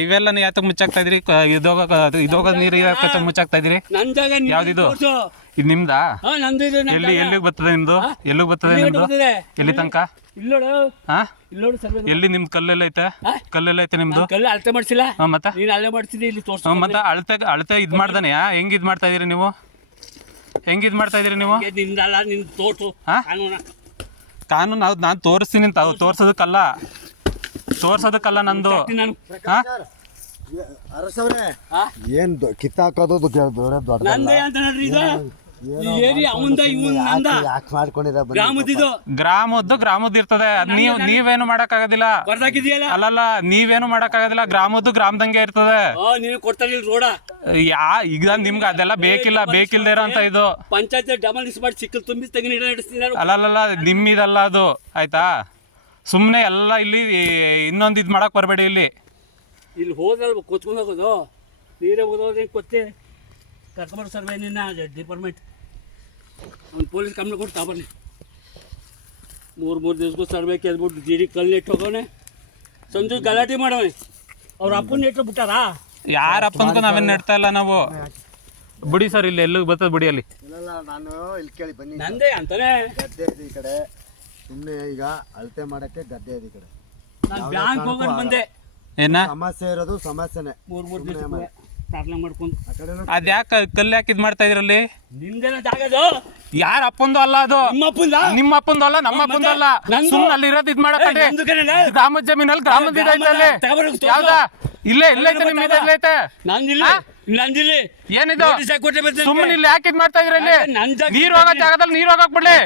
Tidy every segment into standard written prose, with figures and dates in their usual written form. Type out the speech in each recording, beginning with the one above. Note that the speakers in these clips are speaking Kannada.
ಇವೆಲ್ಲ ಯಾತಕ್ಕೆ ಮುಚ್ಚಾಕ್ತಾ ಇದ್ರಿ? ಇದೋಗ ನೀರು ಯಾಕೆ ಮುಚ್ಚಾಕ್ತಾ ಇದ್ರಿ? ಯಾವ್ದಿದು? ಇದು ನಿಮ್ದಾ? ಎಲ್ಲಿಗೆ ಬರ್ತದೆ ನಿಮ್ದು? ಎಲ್ಲಿಗೆ ಬರ್ತದೆ ನಿಮ್ದು? ಎಲ್ಲಿ ತನಕ? ಎಲ್ಲಿ ನಿಮ್ದು ಕಲ್ಲೆಲ್ಲ ಐತೆ? ಕಲ್ಲೆಲ್ಲ ಐತೆ ನಿಮ್ದು? ಅಳತೆ ಮಾಡ್ಸಿಲ್ಲ ಮತ್ತೆ ಮತ್ತೆ ಅಳತೆ ಇದ್ ಮಾಡ್ದಾನೆ ಹೆಂಗ್ ಇದ್ ಮಾಡ್ತಾ ಇದೀರಿ ನೀವು? ಹೆಂಗ್ ಇದ್ ಮಾಡ್ತಾ ಇದೀರಿ ನೀವು? ಕಾನೂನು ಹೌದು, ನಾನು ತೋರಿಸ್ತೀನಿ ಅಂತ. ತೋರ್ಸೋದಕ್ಕಲ್ಲ ನಂದು. ಏನ್ ಕಿತ್ತಾಕೋದು ಗ್ರಾಮದ್ದು ಇರ್ತದೆ. ನೀವೇನು ಮಾಡಕ್ ಆಗೋದಿಲ್ಲ. ಅಲ್ಲಲ್ಲ, ನೀವೇನು ಮಾಡಕ್ ಆಗೋದಿಲ್ಲ. ಗ್ರಾಮದ್ದು ಗ್ರಾಮದಂಗೆ ಇರ್ತದೆ. ಈಗ ನಿಮ್ಗೆ ಅದೆಲ್ಲ ಬೇಕಿಲ್ದೇ ಇರೋ ಅಂತ ಇದು ಅಲ್ಲಲ್ಲ, ನಿಮ್ಮಿದಲ್ಲ ಅದು, ಆಯ್ತಾ? ಸುಮ್ಮನೆ ಎಲ್ಲ ಇಲ್ಲಿ ಇನ್ನೊಂದು ಇದು ಮಾಡಕ್ ಬರಬೇಡಿ. ಇಲ್ಲಿ ಹೋದಲ್ವ ಕೊಚ್ಕೊಂಡು ಹೋಗೋದು, ನೀರೇ ಓದೋದು ಕೊತ್ತೆ ಕರ್ಕೊಂಬರೋ ಸರ್ವೆ ನಿನ್ನ ಡಿಪಾರ್ಟ್ಮೆಂಟ್ ಅವ್ನು ಪೊಲೀಸ್ ಕಂಪ್ಲೇಂಟ್ ಕೊಟ್ಟು ತಗೊಬರ್ಲಿ. ಮೂರು ದಿವ್ಸಕ್ಕೂ ಸರ್ವೆ ಕೇಳ್ಬಿಟ್ಟು ಜಿಡಿ ಕಲ್ಲು ಇಟ್ಟು ಹೋಗೋನೆ. ಸಂಜೆ ಗಲಾಟೆ ಮಾಡೋನೆ. ಅವ್ರ ಅಪ್ಪನ ಇಟ್ಟು ಬಿಟ್ಟಾರಾ? ಯಾರ ಅಪ್ಪನ್ಕೂ ನಾವೇನು ನೆಡ್ತಾ ಇಲ್ಲ ನಾವು. ಬಿಡಿ ಸರ್, ಇಲ್ಲಿ ಎಲ್ಲಿಗೆ ಬರ್ತದೆ ಬಿಡಿ. ಅಲ್ಲಿ ನಾನು ಇಲ್ಲಿ ಕೇಳಿ ಬನ್ನಿ, ನಂದೇ ಅಂತಾನೆ ಗದ್ದೆ ಇದೆ ಈ ಕಡೆ. ಸುಮ್ಮನೆ ಈಗ ಅಳತೆ ಮಾಡಕ್ಕೆ ಗದ್ದೆ ಇದೆ ಈ ಕಡೆ. ನಾನು ಬ್ಯಾಂಕ್ ಹೋಗೋಣ ಬಂದೆ. ಏನ ಸಮಸ್ಯೆ ಇರೋದು ಸಮಸ್ಯೆನೆ. ಮೂರು ದಿವಸ ತಾರ್ಲ ಮಾಡ್ಕೊಂಡು ಅದ್ಯಾಕೆ ಕಲ್ಲು ಯಾಕೆ ಇದ್ ಮಾಡ್ತಾ ಇದ್ರಲ್ಲಿ? ನಿಮ್ದೇನ ಜಾಗದು? ಯಾರ ಅಪ್ಪಂದು ಅಲ್ಲ ಅದು. ನಿಮ್ಮ ಅಪ್ಪಂದು ಅಲ್ಲ, ನಮ್ಮ ಅಪ್ಪಂದು ಅಲ್ಲ. ಸುಮ್ಮನೆ ಅಲ್ಲಿ ಇರೋದು ಇದ್ ಮಾಡಕ್ಕೆ ಗ್ರಾಮದ ಜಮೀನಲ್ಲಿ ಗ್ರಾಮದ ಇದೈತೆ. ಯಾವ್ದಾ? ಇಲ್ಲೇ ಐತೆ, ನಿಮ್ಮ ಇದೈತೆ. ನಂದಿಲ್ಲಿ ಏನಿದು? ಸುಮ್ಮನೆ ಇಲ್ಲಿ ಯಾಕೆ ಇದ್ ಮಾಡ್ತಾ ಇದ್ರಿ? ಇಲ್ಲಿ ನೀರು ಹೋಗೋ ಜಾಗದಲ್ಲಿ ನೀರು ಹೋಗಕ್ ಬಿಡ್ಲಿ.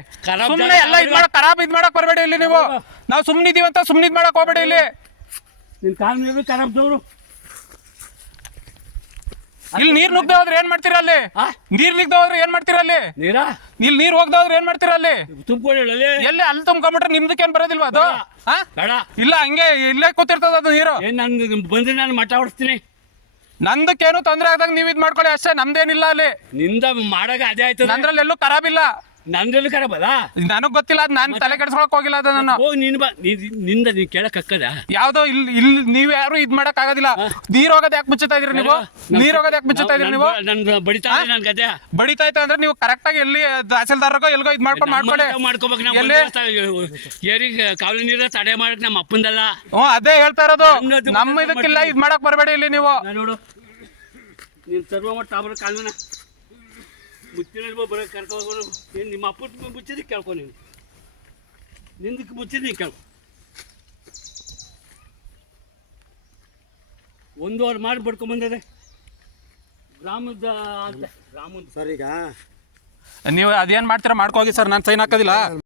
ಸುಮ್ಮನೆ ಎಲ್ಲ ಇದ್ ಮಾಡಕ್ ಖರಾಬ್ ಇದ್ ಮಾಡಕ್ ಬರ್ಬೇಡಿ ಇಲ್ಲಿ ನೀವು. ನಾವು ಸುಮ್ಮನೆ ಇದೀವಂತ ಸುಮ್ಮನೆ ಇದ್ ಮಾಡಕ್ ಹೋಗ್ಬೇಡಿ ಇಲ್ಲಿ. ನಿನ್ ಕಾಲ ಖರಾಬ್ದವ್ರು ಇಲ್ಲಿ ನೀರ್ ನುಗ್ದೆ ಹೋದ್ರೆ ಏನ್ ಮಾಡ್ತೀರಾ? ಅಲ್ಲಿ ನೀರ್ ನಿಗ್ದೆ ಹೋದ್ರೆ ಏನ್ ಮಾಡ್ತೀರಾ? ಅಲ್ಲಿ ಇಲ್ಲಿ ನೀರ್ ಹೋಗ್ದೆ ಹೋದ್ರೆ ಏನ್ ಮಾಡ್ತೀರಾ? ಅಲ್ಲಿ ತುಂಬ್ಕೊಳ್ಳಿ. ಎಲ್ಲಿ ಅಲ್ಲಿ ತುಂಬ್ಕೊಂಡ್ಬಿಟ್ರೆ ನಿಮ್ದಕ್ಕೇನ್ ಬರೋದಿಲ್ವಾ ಅದು? ಇಲ್ಲ, ಹಂಗೆ ಇಲ್ಲೇ ಕೂತಿರ್ತದ ಅದು ನೀರು. ನನ್ಗೆ ಬಂದ್ರೆ ನಾನು ಮಠ ಹೊಡಿಸ್ತೀನಿ. ನಂದಕ್ಕೇನು ತೊಂದ್ರೆ ಆದಾಗ ನೀವ್ ಇದ್ ಮಾಡ್ಕೊಳ್ಳಿ ಅಷ್ಟೇ, ನಮ್ದೇನಿಲ್ಲ. ಅಲ್ಲಿ ನಿಂದ ಮಾಡಾಗ ಅದೇ ಆಯ್ತು. ನಂದ್ರಲ್ಲಿ ಎಲ್ಲೂ ಖರಾಬ್ ಇಲ್ಲ. ನಂದ್ರಲ್ಲಿ ಖರಾಬ್ ಅದ? ನನಗ್ ಗೊತ್ತಿಲ್ಲ, ಅದ್ ನಾನು ತಲೆ ಕೆಡ್ಸ್ಕೊಳಕ್ ಹೋಗಿಲ್ಲ ಅದನ್ನ. ನಿಂದ ನೀನ್ ಕೇಳಕ್ ಅಕ್ಕದ ಯಾವ್ದೋ ಇಲ್ಲಿ ನೀವ್ ಯಾರು ಇದ್ ಮಾಡಕ್ ಆಗೋದಿಲ್ಲ. ನೀರ್ ಹೋಗೋದ್ ಯಾಕೆ ಮುಚ್ಚುತ್ತಾ ಇದೀರಿ ನೀವು? ನೀರ್ ಹೋಗೋದ್ ಯಾಕೆ ಮುಚ್ಚುತ್ತಾ ಇದೀರಿ ನೀವು? ಬಡಿತಾ ಐತೆ ಅಂದ್ರೆ ನೀವು ಕರೆಕ್ಟ್ ಆಗಿ ಎಲ್ಲಿ ತಹಸೀಲ್ದಾರ್ಗೋ ಎಲ್ಗೋ ಇದ್ ಮಾಡ್ಕೊಳ್ಳಿ. ಏರಿ ಕಾವಲಿ ನೀರ ತಡೆ ಮಾಡಕ್ ನಮ್ಮ ಅಪ್ಪಂದಲ್ಲ. ಅದೇ ಹೇಳ್ತಾ ಇರೋದು. ನಮ್ಮ ಇದಕ್ಕಿಲ್ಲ, ಇದ್ ಮಾಡಕ್ ಬರಬೇಡಿ ಇಲ್ಲಿ ನೀವು. ನೋಡು, ನೀನ್ ಸರ್ವ ಮಾಡಿ ತಾಬರ ಕಾನೂನ ಮುಚ್ಚಿನ ಬರ ಕರ್ಕೊಂಡು ಏನು ನಿಮ್ಮ ಅಪ್ಪ ಮುಚ್ಚಿದ ಕೇಳ್ಕೊ. ನೀನು ನಿಂದಕ್ಕೆ ಮುಚ್ಚಿದ ನೀನು ಕೇಳ್ಕೊ. 1 ವಾರ ಮಾಡಿ ಬಡ್ಕೊಂಬಂದಿದೆ ಗ್ರಾಮದ ಸರ್. ಈಗ ನೀವು ಅದೇನ್ ಮಾಡ್ತೀರಾ ಮಾಡ್ಕೋಗಿ ಸರ್, ನಾನು ಸೈನ್ ಹಾಕೋದಿಲ್ಲ.